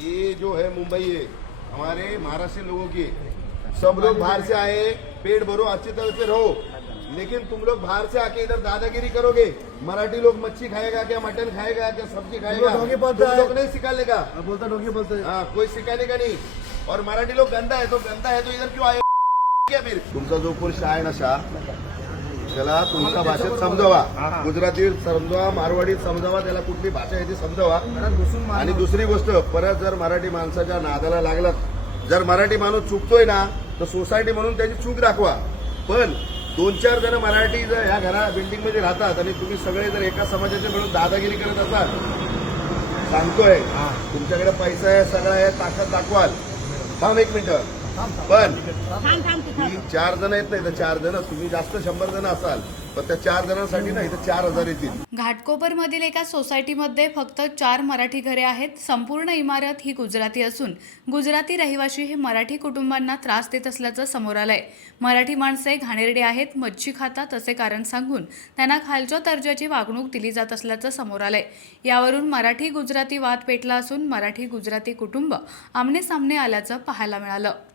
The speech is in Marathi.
ये जो है मुंबई है हमारे महाराष्ट्र लोगों की है। सब लोग बाहर से आए, पेट भरो, अच्छी तरह से रहो, लेकिन तुम लोग बाहर से आके इधर दादागिरी करोगे। मराठी लोग मच्छी खाएगा क्या, मटन खाएगा क्या, सब्जी खाएगा, तुम लोग नहीं सिखाने का। बोलता डोंगी बोलता हाँ, कोई सिखाने का नहीं। और मराठी लोग गंदा है तो इधर क्यों आए क्या फिर? तुमचा जो कोण आहे ना शाह, त्याला तुमच्या भाषेत समजावा, गुजरातीत समजावा, मारवाडीत समजावा, त्याला कुठली भाषा आहे ती समजावा। आणि दुसरी गोष्ट, परत जर मराठी माणसाच्या नादाला लागलात, जर मराठी माणूस चुकतोय ना तर सोसायटी म्हणून त्याची चूक दाखवा। पण 2-4 जण मराठी जर ह्या घरा बिल्डिंग मध्ये राहतात आणि तुम्ही सगळे जर एका समाजाचे म्हणून दादागिरी करत असाल, सांगतोय तुमच्याकडे पैसा आहे, सगळं आहे, ताकद दाखवाल। थांब 1 मिनिट। पण 4 जण येत नाही तर 4 जण, तुम्ही जास्त 100 जण असाल पण त्या 4 जणांसाठी ना इथं 4000 येतील। घाटकोपरमधील एका सोसायटीमध्ये फक्त 4 मराठी घरे आहेत। संपूर्ण इमारत ही गुजराती असून गुजराती रहिवासी हे मराठी कुटुंबांना त्रास देत असल्याचं समोर आलंय। मराठी माणसे घाणेरडी आहेत, मच्छी खातात असे कारण सांगून त्यांना खालच्या दर्जाची वागणूक दिली जात असल्याचं समोर आलंय। यावरून मराठी गुजराती वाद पेटला असून मराठी गुजराती कुटुंब आमने सामने आल्याचं पाहायला मिळालं।